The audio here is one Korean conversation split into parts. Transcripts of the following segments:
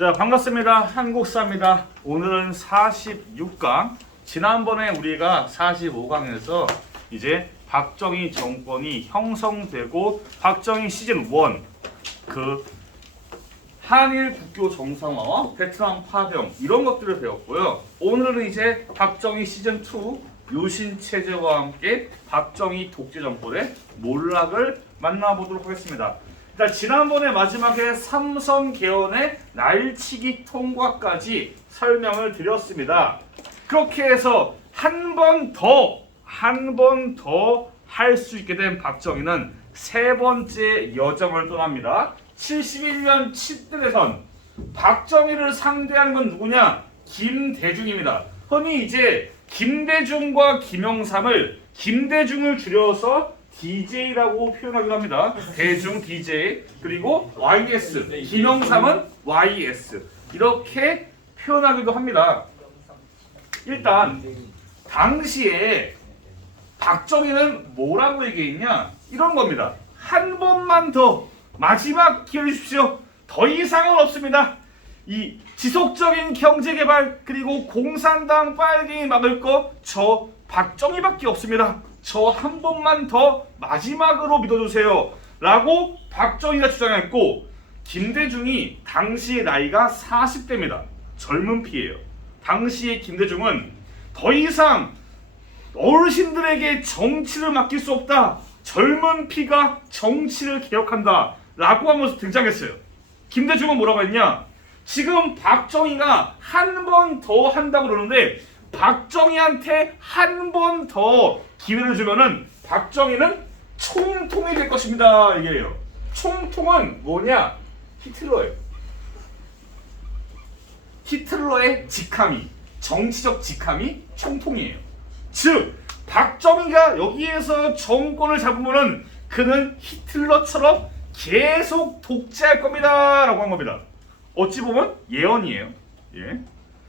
자, 반갑습니다. 한국사입니다. 오늘은 46강. 지난번에 우리가 45강에서 이제 박정희 정권이 형성되고 박정희 시즌 1 그 한일 국교 정상화와 베트남 파병 이런 것들을 배웠고요. 오늘은 이제 박정희 시즌 2 유신 체제와 함께 박정희 독재 정권의 몰락을 만나보도록 하겠습니다. 일단 지난번에 마지막에 삼선 개헌의 날치기 통과까지 설명을 드렸습니다. 그렇게 해서 한 번 더 할 수 있게 된 박정희는 세 번째 여정을 떠납니다. 71년 7대 대선 박정희를 상대하는 건 누구냐? 김대중입니다. 흔히 이제 김대중과 김영삼을 김대중을 줄여서 DJ라고 표현하기도 합니다. 대중 DJ 그리고 YS 김영삼은 YS 이렇게 표현하기도 합니다. 일단 당시에 박정희는 뭐라고 얘기했냐? 이런 겁니다. 한 번만 더 마지막 기회를 주십시오. 더 이상은 없습니다. 이 지속적인 경제개발 그리고 공산당 빨갱이 막을 거 저 박정희밖에 없습니다. 저 한 번만 더 마지막으로 믿어주세요 라고 박정희가 주장했고, 김대중이 당시의 나이가 40대입니다. 젊은 피예요. 당시의 김대중은 더 이상 어르신들에게 정치를 맡길 수 없다, 젊은 피가 정치를 개혁한다 라고 하면서 등장했어요. 김대중은 뭐라고 했냐? 지금 박정희가 한 번 더 한다고 그러는데 박정희한테 한 번 더 기회를 주면은 박정희는 총통이 될 것입니다. 이게요. 총통은 뭐냐? 히틀러예요. 히틀러의 직함이, 정치적 직함이 총통이에요. 즉 박정희가 여기에서 정권을 잡으면은 그는 히틀러처럼 계속 독재할 겁니다 라고 한 겁니다. 어찌 보면 예언이에요. 예.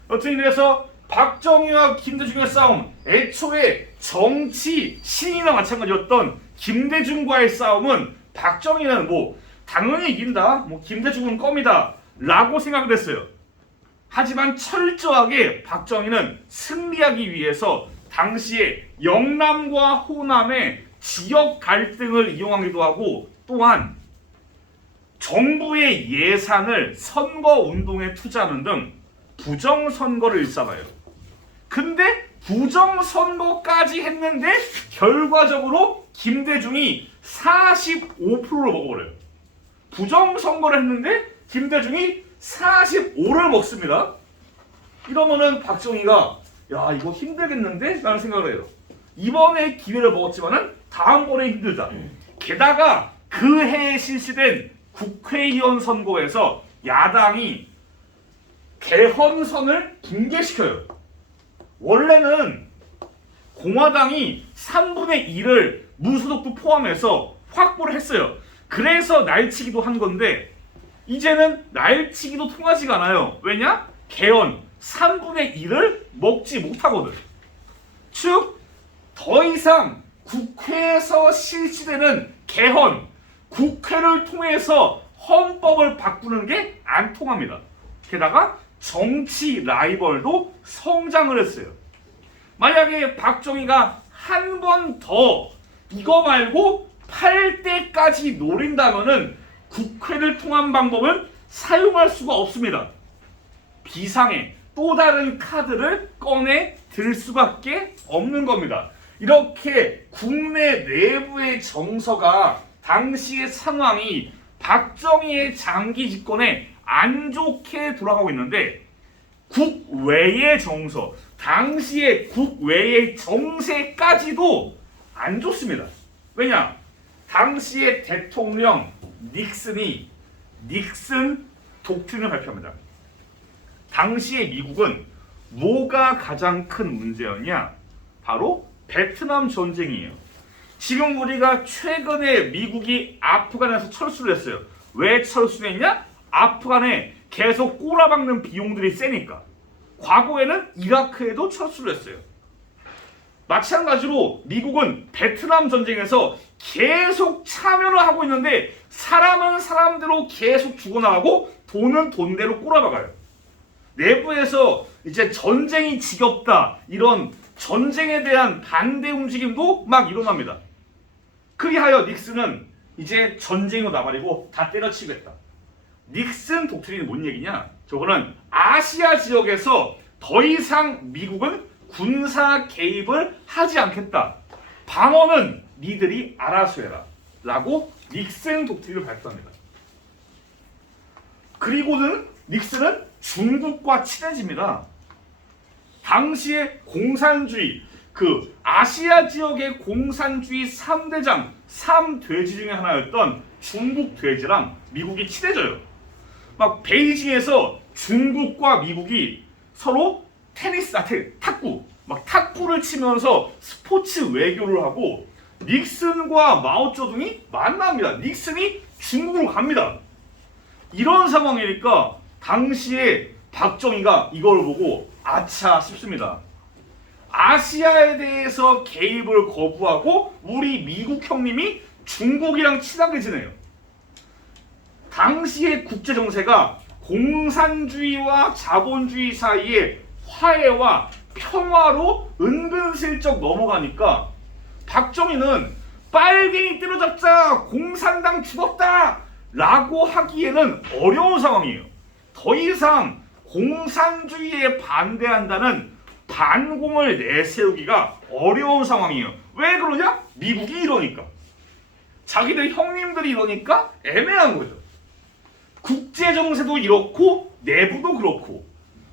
여튼 이래서 박정희와 김대중의 싸움, 애초에 정치 신이나 마찬가지였던 김대중과의 싸움은 박정희는 뭐 당연히 이긴다, 뭐 김대중은 껌이다 라고 생각을 했어요. 하지만 철저하게 박정희는 승리하기 위해서 당시에 영남과 호남의 지역 갈등을 이용하기도 하고, 또한 정부의 예산을 선거운동에 투자하는 등 부정선거를 일삼아요. 근데 부정선거까지 했는데 결과적으로 김대중이 45%를 먹어버려요. 부정선거를 했는데 김대중이 45를 먹습니다. 이러면은 박정희가 야 이거 힘들겠는데? 라는 생각을 해요. 이번에 기회를 먹었지만은 다음번에 힘들다. 게다가 그 해에 실시된 국회의원 선거에서 야당이 개헌선을 붕괴시켜요. 원래는 공화당이 3분의 1을 무소속도 포함해서 확보를 했어요. 그래서 날치기도 한 건데 이제는 날치기도 통하지가 않아요. 왜냐? 개헌 3분의 1을 먹지 못하거든. 즉 더 이상 국회에서 실시되는 개헌, 국회를 통해서 헌법을 바꾸는 게 안 통합니다. 게다가 정치 라이벌도 성장을 했어요. 만약에 박정희가 한 번 더 이거 말고 8대까지 노린다면은 국회를 통한 방법은 사용할 수가 없습니다. 비상의 또 다른 카드를 꺼내 들 수밖에 없는 겁니다. 이렇게 국내 내부의 정서가, 당시의 상황이 박정희의 장기 집권에 안 좋게 돌아가고 있는데, 국외의 정서, 당시의 국외의 정세까지도 안 좋습니다. 왜냐? 당시의 대통령 닉슨이 닉슨 독트린을 발표합니다. 당시의 미국은 뭐가 가장 큰 문제였냐? 바로 베트남 전쟁이에요. 지금 우리가 최근에 미국이 아프간에서 철수를 했어요. 왜 철수를 했냐? 아프간에 계속 꼬라박는 비용들이 세니까. 과거에는 이라크에도 철수를 했어요. 마찬가지로 미국은 베트남 전쟁에서 계속 참여를 하고 있는데 사람은 사람대로 계속 죽어나가고 돈은 돈대로 꼬라박아요. 내부에서 이제 전쟁이 지겹다, 이런 전쟁에 대한 반대 움직임도 막 일어납니다. 그리하여 닉슨은 이제 전쟁으로 나발이고 다 때려치겠다. 닉슨 독트린이 뭔 얘기냐? 저거는 아시아 지역에서 더 이상 미국은 군사 개입을 하지 않겠다. 방어는 니들이 알아서 해라. 라고 닉슨 독트린을 발표합니다. 그리고는 닉슨은 중국과 친해집니다. 당시에 공산주의, 그 아시아 지역의 공산주의 3대장, 3돼지 중에 하나였던 중국 돼지랑 미국이 친해져요. 막 베이징에서 중국과 미국이 서로 테니스, 탁구, 막 탁구를 치면서 스포츠 외교를 하고 닉슨과 마오쩌둥이 만납니다. 닉슨이 중국으로 갑니다. 이런 상황이니까 당시에 박정희가 이걸 보고 아차 싶습니다. 아시아에 대해서 개입을 거부하고 우리 미국 형님이 중국이랑 친하게 지내요. 당시의 국제 정세가 공산주의와 자본주의 사이에 화해와 평화로 은근슬쩍 넘어가니까 박정희는 빨갱이 때려잡자, 공산당 죽었다 라고 하기에는 어려운 상황이에요. 더 이상 공산주의에 반대한다는 반공을 내세우기가 어려운 상황이에요. 왜 그러냐? 미국이 이러니까. 자기들 형님들이 이러니까 애매한 거죠. 국제정세도 이렇고 내부도 그렇고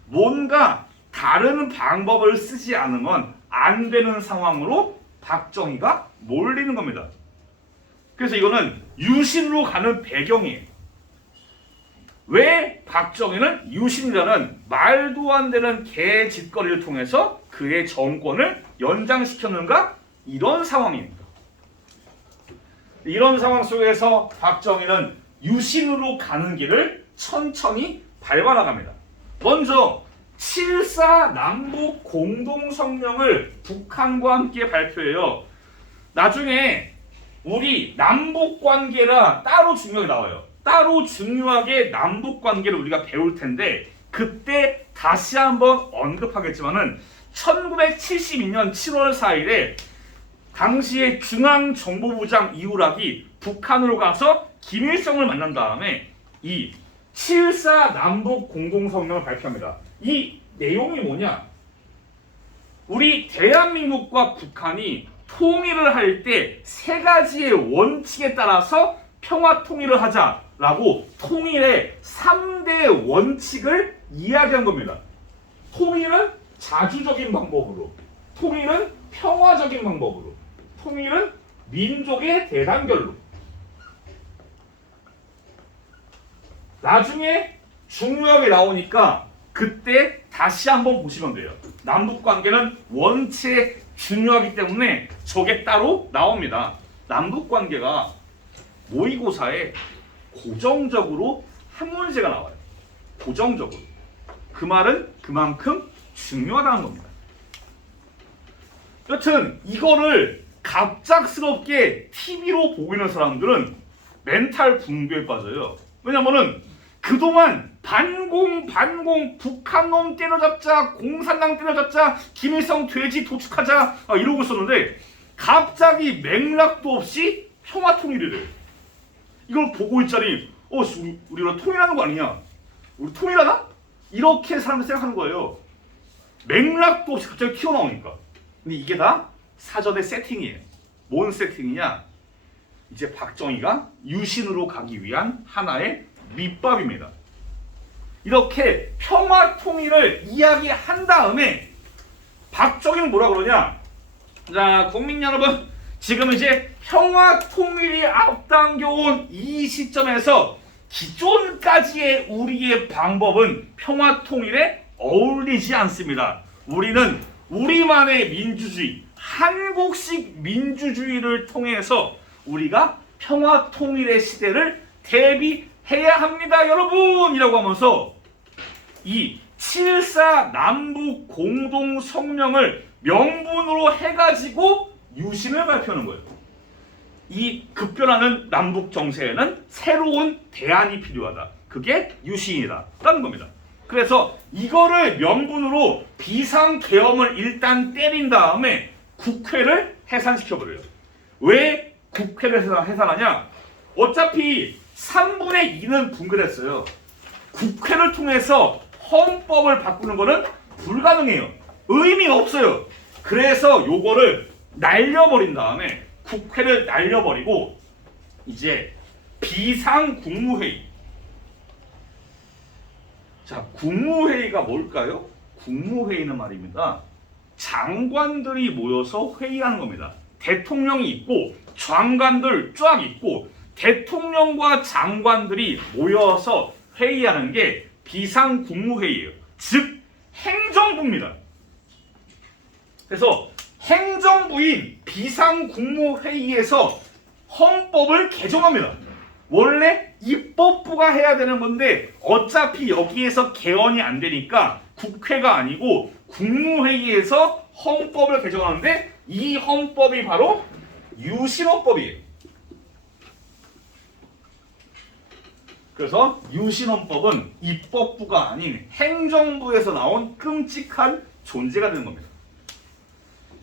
뭔가 다른 방법을 쓰지 않으면 안 되는 상황으로 박정희가 몰리는 겁니다. 그래서 이거는 유신으로 가는 배경이에요. 왜 박정희는 유신이라는 말도 안 되는 개짓거리를 통해서 그의 정권을 연장시켰는가? 이런 상황입니다. 이런 상황 속에서 박정희는 유신으로 가는 길을 천천히 밟아나갑니다. 먼저 7.4 남북 공동성명을 북한과 함께 발표해요. 나중에 우리 남북관계라 따로 중요하게 나와요. 따로 중요하게 남북관계를 우리가 배울 텐데 그때 다시 한번 언급하겠지만은 1972년 7월 4일에 당시의 중앙정보부장 이우락이 북한으로 가서 김일성을 만난 다음에 이 7.4 남북 공동성명을 발표합니다. 이 내용이 뭐냐? 우리 대한민국과 북한이 통일을 할 때 세 가지의 원칙에 따라서 평화 통일을 하자라고 통일의 3대 원칙을 이야기한 겁니다. 통일은 자주적인 방법으로, 통일은 평화적인 방법으로, 통일은 민족의 대단결로. 나중에 중요하게 나오니까 그때 다시 한번 보시면 돼요. 남북관계는 원체 중요하기 때문에 저게 따로 나옵니다. 남북관계가 모의고사에 고정적으로 한 문제가 나와요. 고정적으로. 그 말은 그만큼 중요하다는 겁니다. 여튼 이거를 갑작스럽게 TV로 보고 있는 사람들은 멘탈 붕괴에 빠져요. 왜냐면은 그동안 반공 북한놈 때려잡자, 공산당 때려잡자, 김일성 돼지 도축하자 이러고 있었는데 갑자기 맥락도 없이 평화통일이래. 이걸 보고 있자니 우리가 통일하는 거 아니냐? 우리 통일하나? 이렇게 사람들이 생각하는 거예요. 맥락도 없이 갑자기 튀어나오니까. 근데 이게 다 사전의 세팅이에요. 뭔 세팅이냐? 이제 박정희가 유신으로 가기 위한 하나의 밑밥입니다. 이렇게 평화 통일을 이야기한 다음에 박정희는 뭐라 그러냐? 자, 국민 여러분, 지금 이제 평화 통일이 앞당겨온 이 시점에서 기존까지의 우리의 방법은 평화 통일에 어울리지 않습니다. 우리는 우리만의 민주주의, 한국식 민주주의를 통해서 우리가 평화 통일의 시대를 대비해야 합니다, 여러분! 이라고 하면서 이 7.4 남북 공동 성명을 명분으로 해가지고 유신을 발표하는 거예요. 이 급변하는 남북 정세에는 새로운 대안이 필요하다. 그게 유신이다. 라는 겁니다. 그래서 이거를 명분으로 비상계엄을 일단 때린 다음에 국회를 해산시켜버려요. 왜 국회를 해산하냐? 어차피 3분의 2는 분열했어요. 국회를 통해서 헌법을 바꾸는 거는 불가능해요. 의미가 없어요. 그래서 요거를 날려버린 다음에 국회를 날려버리고 이제 비상국무회의. 자, 국무회의가 뭘까요? 국무회의는 말입니다. 장관들이 모여서 회의하는 겁니다. 대통령이 있고 장관들 쫙 있고 대통령과 장관들이 모여서 회의하는 게 비상국무회의예요. 즉 행정부입니다. 그래서 행정부인 비상국무회의에서 헌법을 개정합니다. 원래 입법부가 해야 되는 건데 어차피 여기에서 개헌이 안 되니까 국회가 아니고 국무회의에서 헌법을 개정하는데 이 헌법이 바로 유신헌법이에요. 그래서 유신헌법은 입법부가 아닌 행정부에서 나온 끔찍한 존재가 되는 겁니다.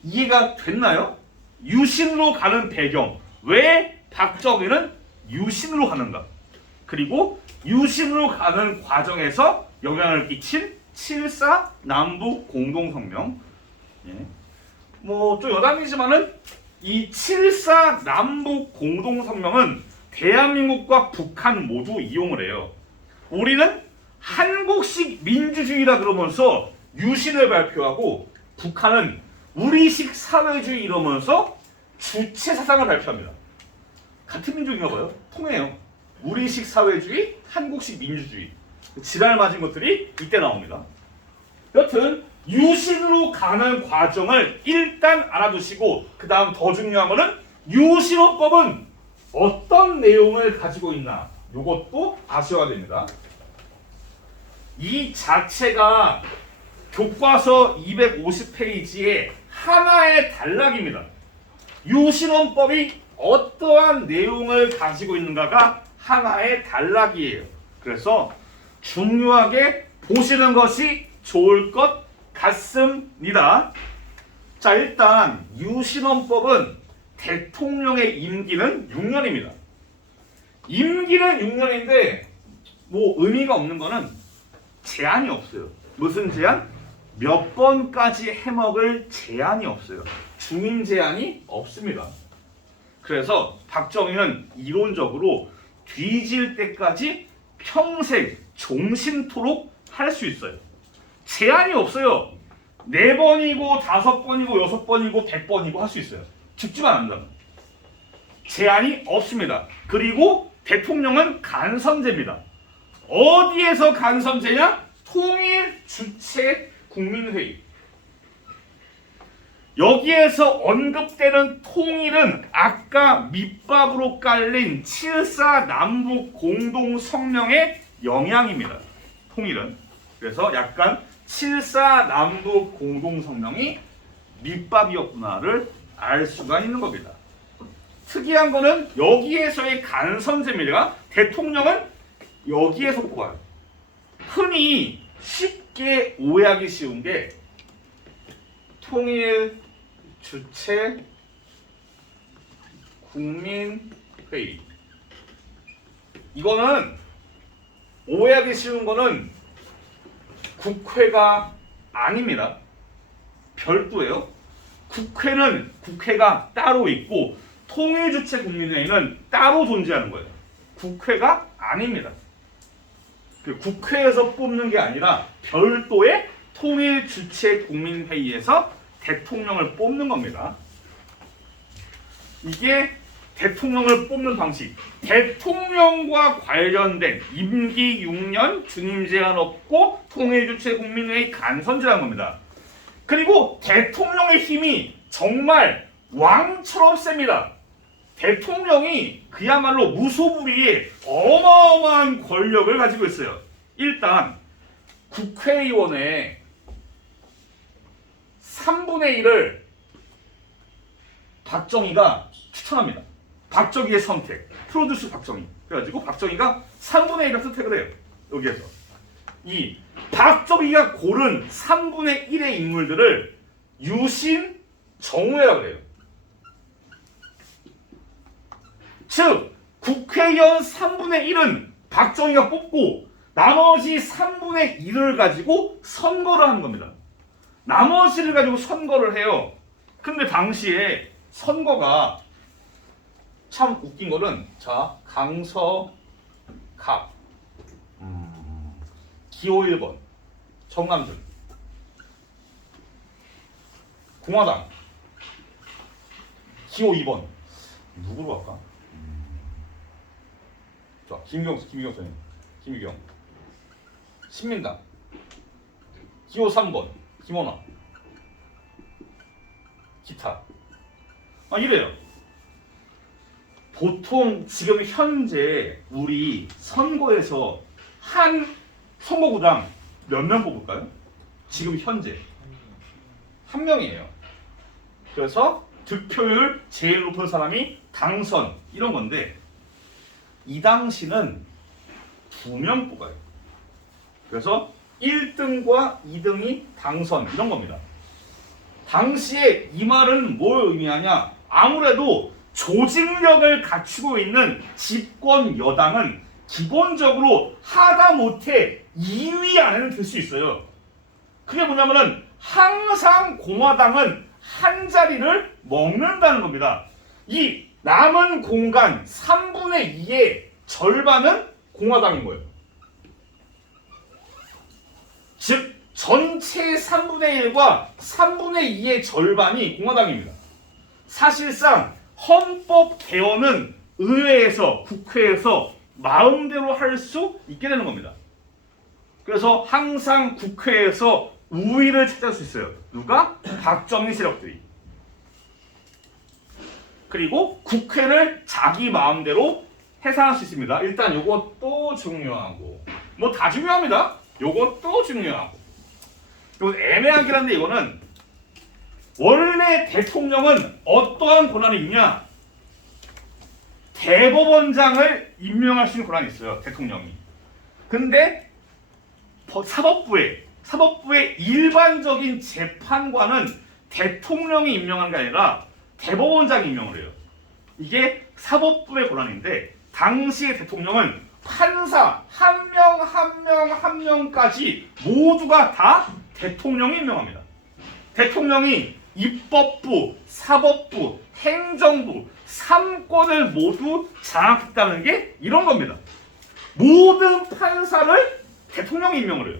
이해가 됐나요? 유신으로 가는 배경. 왜 박정희는 유신으로 가는가? 그리고 유신으로 가는 과정에서 영향을 끼친 7.4 남북 공동성명. 뭐 좀 여담이지만은 이 7.4 남북 공동성명은 대한민국과 북한 모두 이용을 해요. 우리는 한국식 민주주의라 그러면서 유신을 발표하고 북한은 우리식 사회주의 이러면서 주체 사상을 발표합니다. 같은 민족인가 봐요. 통해요. 우리식 사회주의, 한국식 민주주의. 지랄 맞은 것들이 이때 나옵니다. 여튼 유신으로 가는 과정을 일단 알아두시고 그 다음 더 중요한 거는 유신헌법은 어떤 내용을 가지고 있나 이것도 아셔야 됩니다. 이 자체가 교과서 250페이지의 하나의 단락입니다. 유신헌법이 어떠한 내용을 가지고 있는가가 하나의 단락이에요. 그래서 중요하게 보시는 것이 좋을 것 같습니다. 자, 일단 유신헌법은 대통령의 임기는 6년입니다. 임기는 6년인데 뭐 의미가 없는 거는 제한이 없어요. 무슨 제한? 몇 번까지 해먹을 제한이 없어요. 중임 제한이 없습니다. 그래서 박정희는 이론적으로 뒤질 때까지 평생 종신토록 할 수 있어요. 제한이 없어요. 4번이고 5번이고 6번이고 100번이고 할 수 있어요. 죽지만 않는다면. 제한이 없습니다. 그리고 대통령은 간선제입니다. 어디에서 간선제냐? 통일 주체 국민회의. 여기에서 언급되는 통일은 아까 밑밥으로 깔린 7.4 남북 공동성명의 영향입니다. 통일은. 그래서 약간 7.4 남북 공동성명이 밑밥이었구나를 알 수가 있는 겁니다. 특이한 거는 여기에서의 간선제입니다. 대통령은 여기에서 뽑아요. 흔히 쉽게 오해하기 쉬운 게 통일 주체 국민회의. 이거는 오해하기 쉬운 거는 국회가 아닙니다. 별도예요. 국회는 국회가 따로 있고 통일주체 국민회의는 따로 존재하는 거예요. 국회가 아닙니다. 국회에서 뽑는 게 아니라 별도의 통일주체 국민회의에서 대통령을 뽑는 겁니다. 이게 대통령을 뽑는 방식. 대통령과 관련된 임기 6년 중임 제한 없고 통일주체 국민회의 간선제라는 겁니다. 그리고 대통령의 힘이 정말 왕처럼 셉니다. 대통령이 그야말로 무소불위의 어마어마한 권력을 가지고 있어요. 일단 국회의원의 3분의 1을 박정희가 추천합니다. 박정희의 선택. 프로듀스 박정희. 그래가지고 박정희가 3분의 1을 선택을 해요. 여기에서. 이 박정희가 고른 3분의 1의 인물들을 유신 정우회라고 그래요. 즉 국회의원 3분의 1은 박정희가 뽑고 나머지 3분의 1을 가지고 선거를 하는 겁니다. 나머지를 가지고 선거를 해요. 근데 당시에 선거가 참 웃긴 거는 자 강서갑 기호 1번 정남준 공화당 기호 2번 누구로 할까? 자 김경 선생님 김유경 신민당 기호 3번 김원화 기타 이래요. 보통 지금 현재 우리 선거에서 한 선거구당 몇 명 뽑을까요? 지금 현재 한 명이에요. 그래서 득표율 제일 높은 사람이 당선 이런 건데 이 당시는 2명 뽑아요. 그래서 1등과 2등이 당선 이런 겁니다. 당시에 이 말은 뭘 의미하냐? 아무래도 조직력을 갖추고 있는 집권 여당은 기본적으로 하다못해 2위 안에는 들 수 있어요. 그게 뭐냐면은 항상 공화당은 한 자리를 먹는다는 겁니다. 이 남은 공간 3분의 2의 절반은 공화당인 거예요. 즉 전체 3분의 1과 3분의 2의 절반이 공화당입니다. 사실상 헌법 개헌은 의회에서 국회에서 마음대로 할 수 있게 되는 겁니다. 그래서 항상 국회에서 우위를 차지할 수 있어요. 누가? 박정희 세력들이. 그리고 국회를 자기 마음대로 해산할 수 있습니다. 일단 요것도 중요하고 뭐 다 중요합니다. 요것도 중요하고 이건 애매하긴 한데 이거는 원래 대통령은 어떠한 권한이 있냐? 대법원장을 임명할 수 있는 권한이 있어요. 대통령이. 근데 사법부의 일반적인 재판관은 대통령이 임명한 게 아니라 대법원장이 임명을 해요. 이게 사법부의 권한인데 당시의 대통령은 판사 한 명 명까지 모두가 다 대통령이 임명합니다. 대통령이 입법부, 사법부, 행정부 3권을 모두 장악했다는 게 이런 겁니다. 모든 판사를 대통령이 임명을 해요.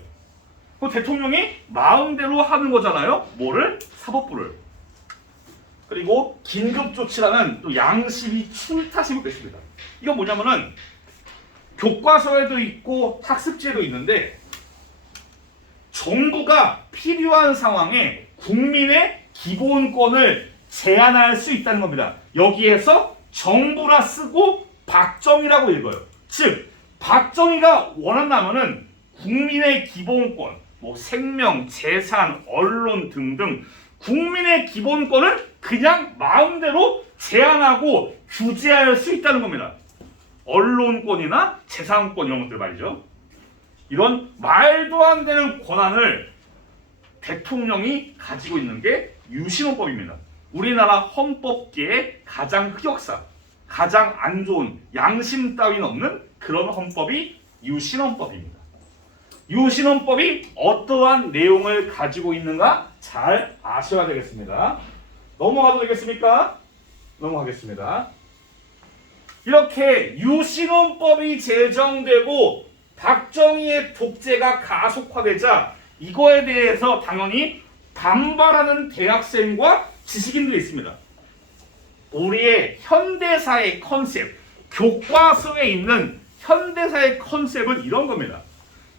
그 대통령이 마음대로 하는 거잖아요. 뭐를? 사법부를. 그리고 긴급조치라는 또 양심이 출타심이 됐습니다. 이건 뭐냐면은 교과서에도 있고 학습지에도 있는데 정부가 필요한 상황에 국민의 기본권을 제한할 수 있다는 겁니다. 여기에서 정부라 쓰고 박정희라고 읽어요. 즉 박정희가 원한다면은 국민의 기본권, 뭐 생명, 재산, 언론 등등 국민의 기본권을 그냥 마음대로 제한하고 규제할 수 있다는 겁니다. 언론권이나 재산권 이런 것들 말이죠. 이런 말도 안 되는 권한을 대통령이 가지고 있는 게 유신헌법입니다. 우리나라 헌법계의 가장 흑역사, 가장 안 좋은 양심 따위는 없는 그런 헌법이 유신헌법입니다. 유신헌법이 어떠한 내용을 가지고 있는가 잘 아셔야 되겠습니다. 넘어가도 되겠습니까? 넘어가겠습니다. 이렇게 유신헌법이 제정되고 박정희의 독재가 가속화되자 이거에 대해서 당연히 반발하는 대학생과 지식인들이 있습니다. 우리의 현대사의 컨셉, 교과서에 있는 현대사의 컨셉은 이런 겁니다.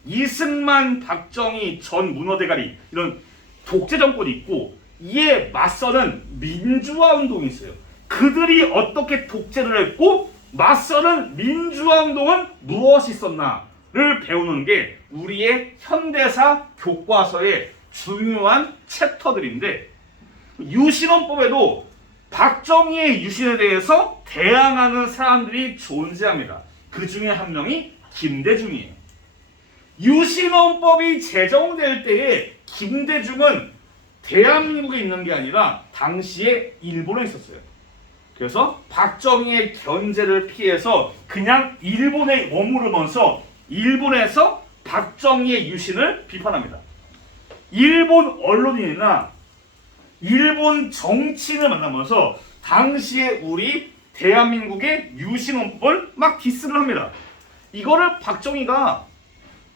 이승만, 박정희, 전 문어대가리 이런 독재 정권이 있고 이에 맞서는 민주화 운동이 있어요. 그들이 어떻게 독재를 했고 맞서는 민주화 운동은 무엇이 있었나를 배우는 게 우리의 현대사 교과서의 중요한 챕터들인데, 유신헌법에도 박정희의 유신에 대해서 대항하는 사람들이 존재합니다. 그 중에 한 명이 김대중이에요. 유신헌법이 제정될 때에 김대중은 대한민국에 있는 게 아니라 당시에 일본에 있었어요. 그래서 박정희의 견제를 피해서 그냥 일본에 머무르면서 일본에서 박정희의 유신을 비판합니다. 일본 언론인이나 일본 정치인을 만나면서 당시에 우리 대한민국의 유신헌법을 막 디스를 합니다. 이거를 박정희가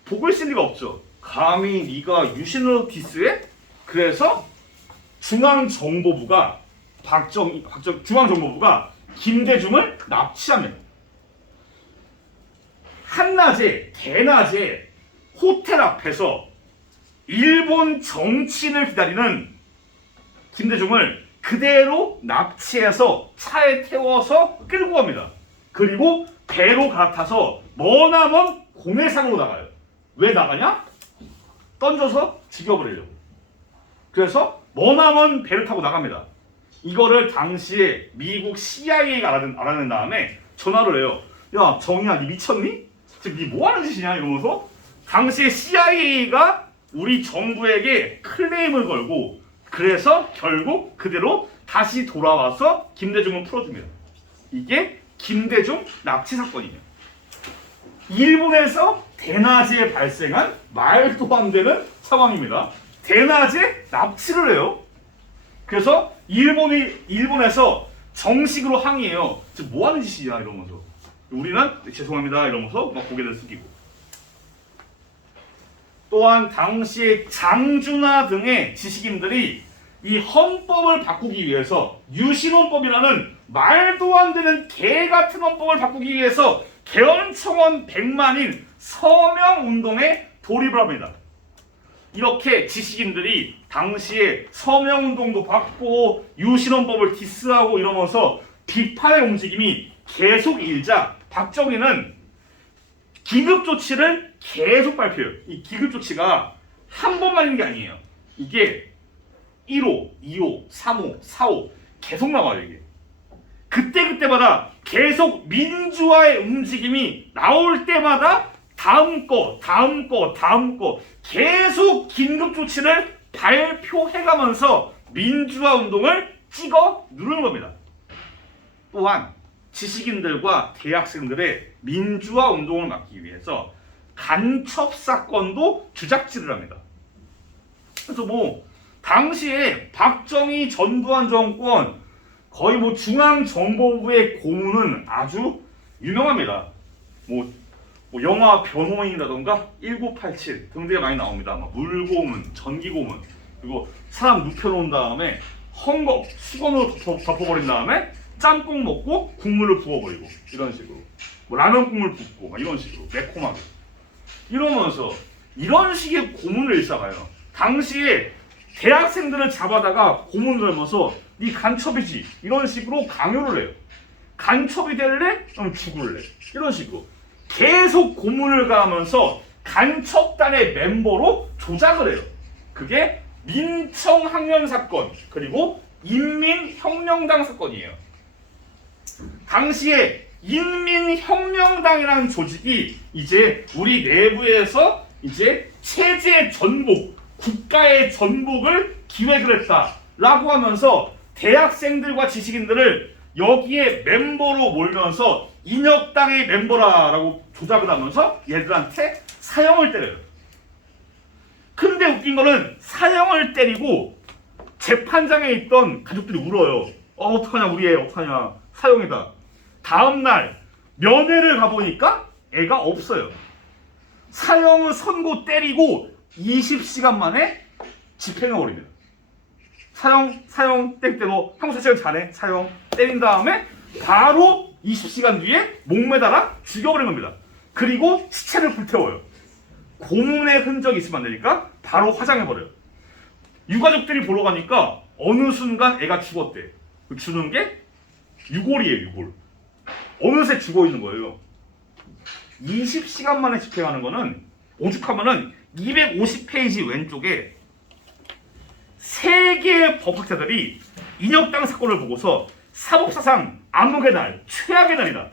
보고 있을 리가 없죠. 감히 네가 유신으로 디스해? 그래서 중앙정보부가 중앙정보부가 김대중을 납치합니다. 한낮에 대낮에 호텔 앞에서 일본 정치인을 기다리는 김대중을 그대로 납치해서 차에 태워서 끌고 갑니다. 그리고 배로 갈아타서 머나먼 공해상으로 나가요. 왜 나가냐? 던져서 죽여버리려고. 그래서 머나먼 배를 타고 나갑니다. 이거를 당시에 미국 CIA가 알아낸 다음에 전화를 해요. 야, 정희야, 니 미쳤니? 지금 니 뭐하는 짓이냐? 이러면서 당시에 CIA가 우리 정부에게 클레임을 걸고, 그래서 결국 그대로 다시 돌아와서 김대중을 풀어줍니다. 이게 김대중 납치 사건이에요. 일본에서 대낮에 발생한 말도 안 되는 상황입니다. 대낮에 납치를 해요. 그래서 일본에서 정식으로 항의해요. 지금 뭐 하는 짓이냐 이러면서. 우리는 죄송합니다 이러면서 막 고개를 숙이고. 또한 당시에 장준하 등의 지식인들이 이 헌법을 바꾸기 위해서 유신헌법이라는 말도 안 되는 개 같은 헌법을 바꾸기 위해서 개헌청원 100만인 서명운동에 돌입을 합니다. 이렇게 지식인들이 당시에 서명운동도 받고 유신헌법을 디스하고 이러면서 비판의 움직임이 계속 일자 박정희는 긴급조치를 계속 발표해요. 이 긴급조치가 한 번만 있는 게 아니에요. 이게 1호, 2호, 3호, 4호 계속 나와요. 이게 그때마다 계속 민주화의 움직임이 나올 때마다 다음 거 계속 긴급조치를 발표해가면서 민주화 운동을 찍어 누르는 겁니다. 또한 지식인들과 대학생들의 민주화 운동을 막기 위해서 간첩 사건도 주작질을 합니다. 그래서 당시에 박정희 전두환 정권 거의 중앙정보부의 고문은 아주 유명합니다. 영화 변호인이라던가 1987 등등에 많이 나옵니다. 물고문, 전기고문, 그리고 사람 눕혀놓은 다음에 헝겊, 수건으로 덮어버린 다음에 짬뽕 먹고 국물을 부어버리고 이런 식으로 라면 국물 붓고 이런 식으로 매콤하게 이러면서 이런 식의 고문을 일삼아요. 당시에 대학생들을 잡아다가 고문을 하면서 네 간첩이지 이런 식으로 강요를 해요. 간첩이 될래? 그럼 죽을래? 이런 식으로 계속 고문을 가하면서 간첩단의 멤버로 조작을 해요. 그게 민청학년 사건 그리고 인민혁명당 사건이에요. 당시에 인민혁명당이라는 조직이 이제 우리 내부에서 이제 체제 전복, 국가의 전복을 기획을 했다라고 하면서 대학생들과 지식인들을 여기에 멤버로 몰면서 인혁당의 멤버라라고 조작을 하면서 얘들한테 사형을 때려요. 근데 웃긴 거는 사형을 때리고 재판장에 있던 가족들이 울어요. 어떡하냐 우리 애 어떡하냐 사형이다. 다음날 면회를 가보니까 애가 없어요. 사형을 선고 때리고 20시간 만에 집행해버립니다. 사형 땡때로 형사시간 잘해 사형 때린 다음에 바로 20시간 뒤에 목매달아 죽여버린 겁니다. 그리고 시체를 불태워요. 고문의 흔적이 있으면 안 되니까 바로 화장해버려요. 유가족들이 보러 가니까 어느 순간 애가 죽었대. 죽는 게 유골이에요. 유골. 어느새 죽어있는 거예요. 20시간 만에 집행하는 거는 오죽하면은 250페이지 왼쪽에 세 개의 법학자들이 인혁당 사건을 보고서 사법사상 암흑의 날, 최악의 날이다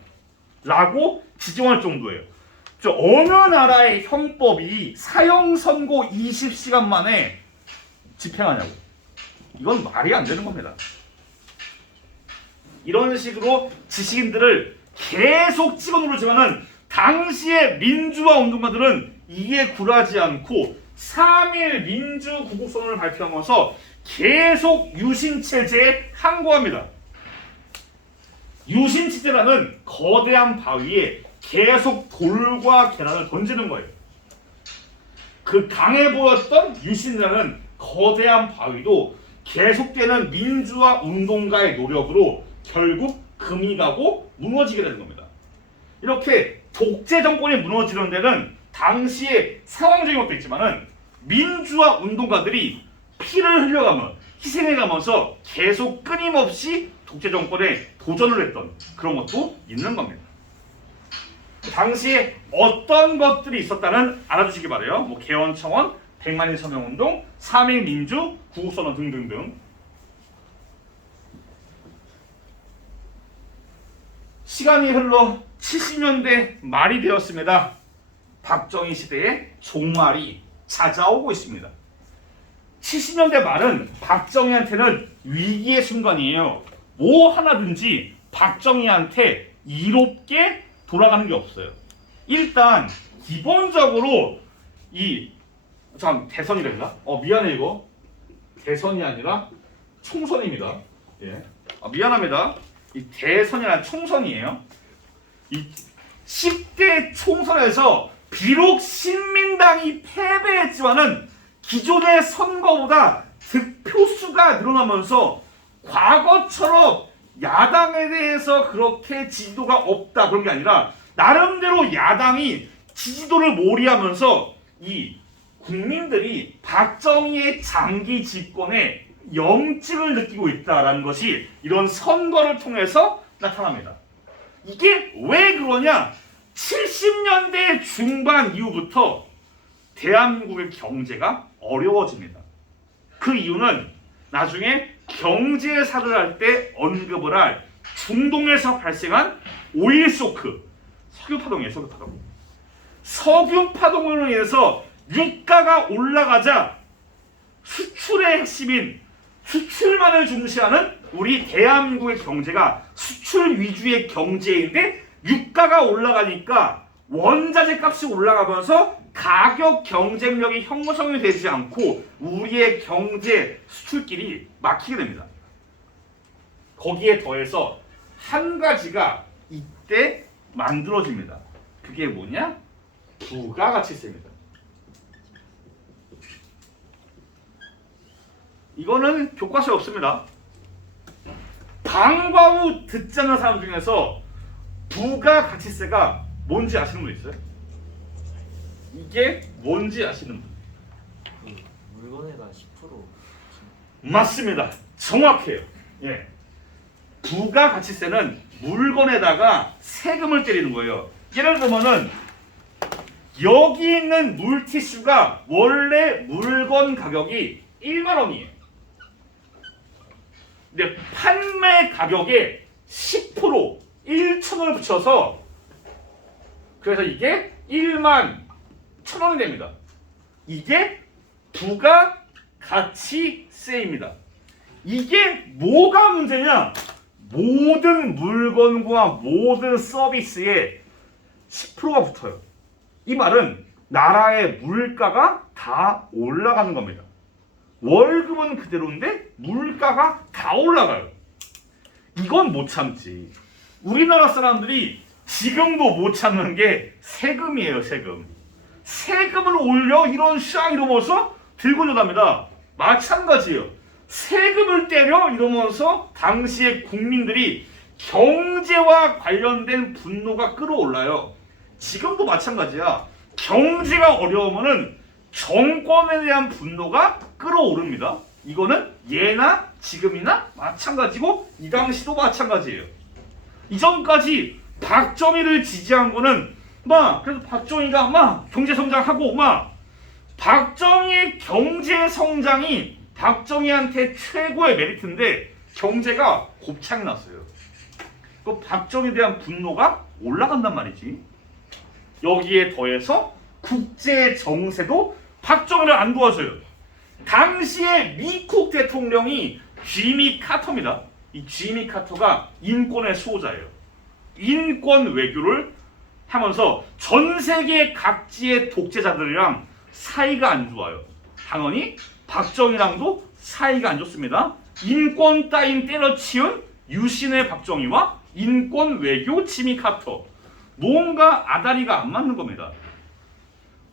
라고 지정할 정도예요. 어느 나라의 형법이 사형선고 20시간 만에 집행하냐고. 이건 말이 안 되는 겁니다. 이런 식으로 지식인들을 계속 집어누르지만은 당시의 민주화 운동가들은 이에 굴하지 않고 3.1 민주구국선언을 발표하면서 계속 유신체제에 항거합니다. 유신체제라는 거대한 바위에 계속 돌과 계란을 던지는 거예요. 그 강해 보였던 유신이라는 거대한 바위도 계속되는 민주화 운동가의 노력으로 결국 금이 가고 무너지게 되는 겁니다. 이렇게 독재 정권이 무너지는 데는 당시에 상황적인 것도 있지만은 민주화 운동가들이 피를 흘려가며 희생해가면서 계속 끊임없이 독재 정권에 도전을 했던 그런 것도 있는 겁니다. 당시에 어떤 것들이 있었다는 알아주시기 바래요. 뭐 개헌청원, 100만일 서명운동, 3.1 민주, 구국선언 등등등. 시간이 흘러 70년대 말이 되었습니다. 박정희 시대의 종말이 찾아오고 있습니다. 70년대 말은 박정희한테는 위기의 순간이에요. 뭐 하나든지 박정희한테 이롭게 돌아가는 게 없어요. 일단 기본적으로 대선이란가? 미안해 이거. 대선이 아니라 총선입니다. 예. 미안합니다. 이 대선이란 총선이에요. 이 10대 총선에서 비록 신민당이 패배했지만은 기존의 선거보다 득표수가 늘어나면서 과거처럼 야당에 대해서 그렇게 지지도가 없다 그런 게 아니라 나름대로 야당이 지지도를 몰이하면서 이 국민들이 박정희의 장기 집권에 영증을 느끼고 있다라는 것이 이런 선거를 통해서 나타납니다. 이게 왜 그러냐? 70년대 중반 이후부터 대한민국의 경제가 어려워집니다. 그 이유는 나중에 경제사를 할 때 언급을 할 중동에서 발생한 오일 쇼크, 석유파동이에요. 석유파동. 석유파동으로 인해서 유가가 올라가자 수출의 핵심인 수출만을 중시하는 우리 대한민국의 경제가 수출 위주의 경제인데 유가가 올라가니까 원자재 값이 올라가면서 가격 경쟁력이 형성이 되지 않고 우리의 경제 수출길이 막히게 됩니다. 거기에 더해서 한 가지가 이때 만들어집니다. 그게 뭐냐? 부가가치세입니다. 이거는 교과서에 없습니다. 방과 후 듣지 않는 사람 중에서 부가가치세가 뭔지 아시는 분 있어요? 이게 뭔지 아시는 분? 물건에다 10%. 맞습니다. 정확해요. 예. 부가가치세는 물건에다가 세금을 때리는 거예요. 예를 들면은 여기 있는 물티슈가 원래 물건 가격이 1만 원이에요. 근데 판매 가격에 10% 1,000원을 붙여서 그래서 이게 1만 1,000원이 됩니다. 이게 부가가치세입니다. 이게 뭐가 문제냐? 모든 물건과 모든 서비스에 10%가 붙어요. 이 말은 나라의 물가가 다 올라가는 겁니다. 월급은 그대로인데 물가가 다 올라가요. 이건 못 참지. 우리나라 사람들이 지금도 못 참는 게 세금이에요. 세금. 세금을 올려 이런 샤 이러면서 들고 나갑니다. 마찬가지예요. 세금을 때려 이러면서 당시의 국민들이 경제와 관련된 분노가 끌어올라요. 지금도 마찬가지야. 경제가 어려우면은 정권에 대한 분노가 끌어오릅니다. 이거는 예나 지금이나 마찬가지고 이 당시도 마찬가지예요. 이전까지 박정희를 지지한 거는 막 그래서 박정희가 막 경제 성장하고 막 박정희의 경제 성장이 박정희한테 최고의 메리트인데 경제가 곱창이 났어요. 그 박정희에 대한 분노가 올라간단 말이지. 여기에 더해서 국제 정세도 박정희를 안 도와줘요. 당시에 미국 대통령이 지미 카터입니다. 이 지미 카터가 인권의 수호자예요. 인권 외교를 하면서 전 세계 각지의 독재자들이랑 사이가 안 좋아요. 당연히 박정희랑도 사이가 안 좋습니다. 인권 따윈 때려치운 유신의 박정희와 인권 외교 지미 카터. 뭔가 아다리가 안 맞는 겁니다.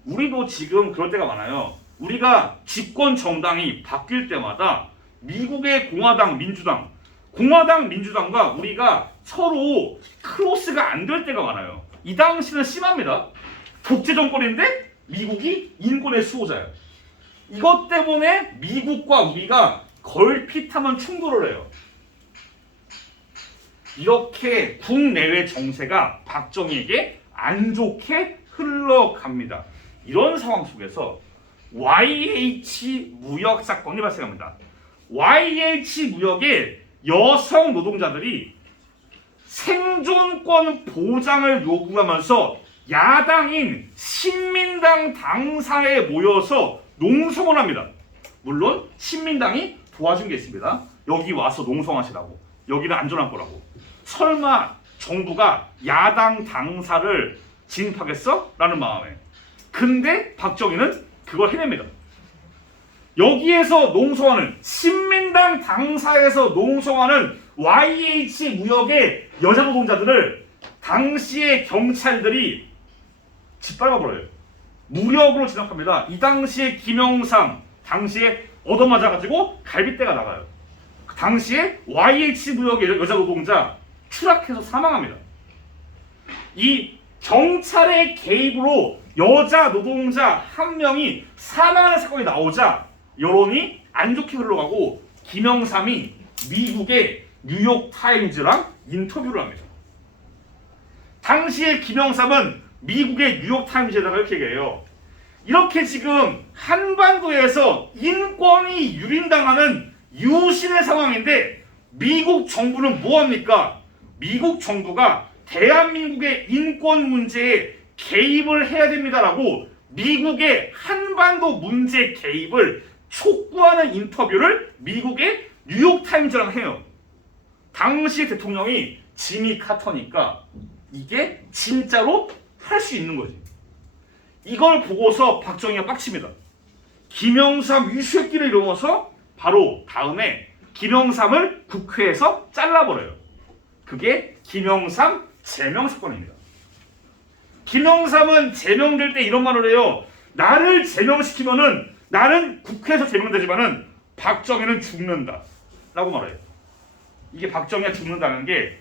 우리도 지금 그럴 때가 많아요. 우리가 집권 정당이 바뀔 때마다 미국의 공화당, 민주당과 우리가 서로 크로스가 안 될 때가 많아요. 이 당시는 심합니다. 독재 정권인데 미국이 인권의 수호자예요. 이것 때문에 미국과 우리가 걸핏하면 충돌을 해요. 이렇게 국내외 정세가 박정희에게 안 좋게 흘러갑니다. 이런 상황 속에서 YH 무역 사건이 발생합니다. YH 무역의 여성 노동자들이 생존권 보장을 요구하면서 야당인 신민당 당사에 모여서 농성을 합니다. 물론 신민당이 도와준 게 있습니다. 여기 와서 농성하시라고. 여기는 안전한 거라고. 설마 정부가 야당 당사를 진입하겠어? 라는 마음에. 근데 박정희는 그걸 해냅니다. 여기에서 농성하는 신민당 당사에서 농성하는 YH 무역의 여자 노동자들을 당시의 경찰들이 짓밟아버려요. 무력으로 진압합니다. 이 당시에 김영삼 당시에 얻어맞아가지고 갈비뼈가 나가요. 그 당시에 YH 무역의 여자 노동자 추락해서 사망합니다. 이 경찰의 개입으로 여자 노동자 한 명이 사망하는 사건이 나오자 여론이 안 좋게 흘러가고 김영삼이 미국의 뉴욕타임즈랑 인터뷰를 합니다. 당시에 김영삼은 미국의 뉴욕타임즈에다가 이렇게 얘기해요. 이렇게 지금 한반도에서 인권이 유린당하는 유신의 상황인데 미국 정부는 뭐합니까? 미국 정부가 대한민국의 인권 문제에 개입을 해야 됩니다라고 미국의 한반도 문제 개입을 촉구하는 인터뷰를 미국의 뉴욕타임즈랑 해요. 당시 대통령이 지미 카터니까 이게 진짜로 할 수 있는 거지. 이걸 보고서 박정희가 빡칩니다. 김영삼 이 새끼를 이러면서 바로 다음에 김영삼을 국회에서 잘라버려요. 그게 김영삼 제명 사건입니다. 김영삼은 제명될 때 이런 말을 해요. 나를 제명시키면은 나는 국회에서 제명되지만은 박정희는 죽는다 라고 말해요. 이게 박정희가 죽는다는 게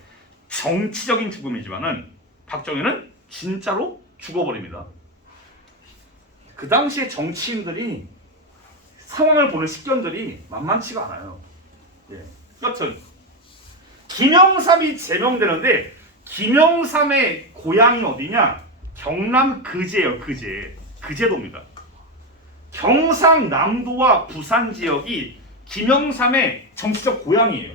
정치적인 죽음이지만은 박정희는 진짜로 죽어버립니다. 그 당시에 정치인들이 상황을 보는 식견들이 만만치가 않아요. 예. 여튼 김영삼이 제명되는데 김영삼의 고향이 어디냐? 경남 그제예요. 그제도입니다. 경상남도와 부산 지역이 김영삼의 정치적 고향이에요.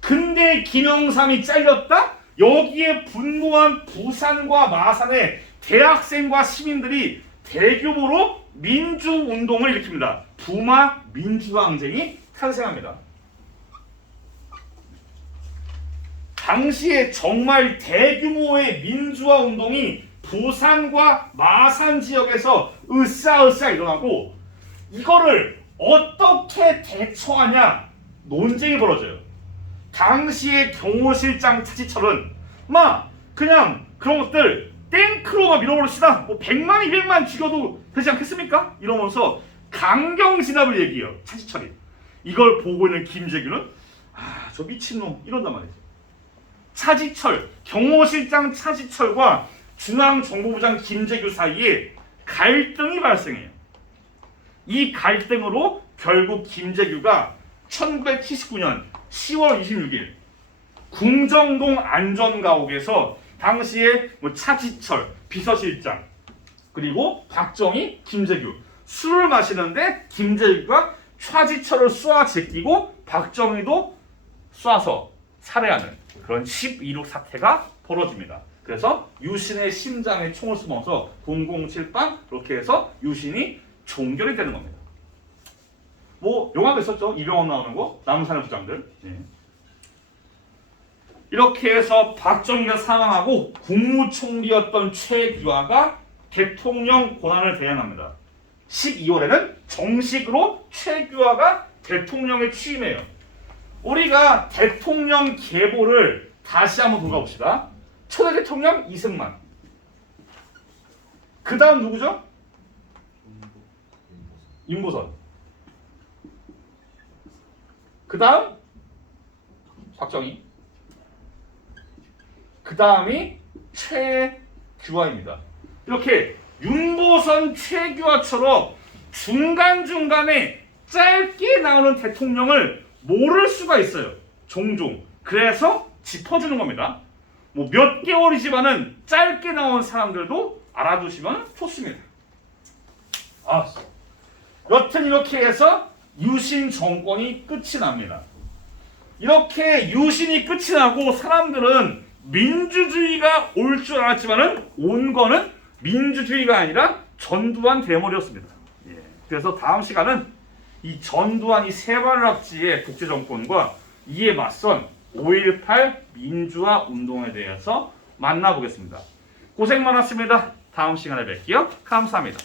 근데 김영삼이 잘렸다? 여기에 분노한 부산과 마산의 대학생과 시민들이 대규모로 민주운동을 일으킵니다. 부마 민주항쟁이 탄생합니다. 당시에 정말 대규모의 민주화 운동이 부산과 마산 지역에서 으쌰으쌰 일어나고 이거를 어떻게 대처하냐 논쟁이 벌어져요. 당시의 경호실장 차지철은 그냥 그런 것들 탱크로만 밀어버립시다. 100만 200만 죽여도 되지 않겠습니까? 이러면서 강경 진압을 얘기해요. 차지철이. 이걸 보고 있는 김재규는 저 미친놈 이런단 말이죠. 차지철, 경호실장 차지철과 중앙정보부장 김재규 사이에 갈등이 발생해요. 이 갈등으로 결국 김재규가 1979년 10월 26일 궁정동 안전가옥에서 당시에 차지철, 비서실장, 그리고 박정희, 김재규. 술을 마시는데 김재규가 차지철을 쏘아 제끼고 박정희도 쏴서 살해하는 그런 12.16 사태가 벌어집니다. 그래서 유신의 심장에 총을 쏘면서 007빵 이렇게 해서 유신이 종결이 되는 겁니다. 뭐 영화도 있었죠. 이병헌 나오는 거, 남산의 부장들. 예. 이렇게 해서 박정희가 사망하고 국무총리였던 최규하가 대통령 권한을 대행합니다. 12월에는 정식으로 최규하가 대통령에 취임해요. 우리가 대통령 계보를 다시 한번 돌아봅시다. 초대 대통령 이승만. 그 다음 누구죠? 윤보선. 그 다음 박정희. 그 다음이 최규하입니다. 이렇게 윤보선, 최규하처럼 중간중간에 짧게 나오는 대통령을 모를 수가 있어요. 종종. 그래서 짚어주는 겁니다. 뭐 몇 개월이지만은 짧게 나온 사람들도 알아두시면 좋습니다. 여튼 이렇게 해서 유신 정권이 끝이 납니다. 이렇게 유신이 끝이 나고 사람들은 민주주의가 올 줄 알았지만은 온 거는 민주주의가 아니라 전두환 대머리였습니다. 예. 그래서 다음 시간은 이 전두환 이 세발낙지의 독재 정권과 이에 맞선 5.18 민주화 운동에 대해서 만나보겠습니다. 고생 많았습니다. 다음 시간에 뵐게요. 감사합니다.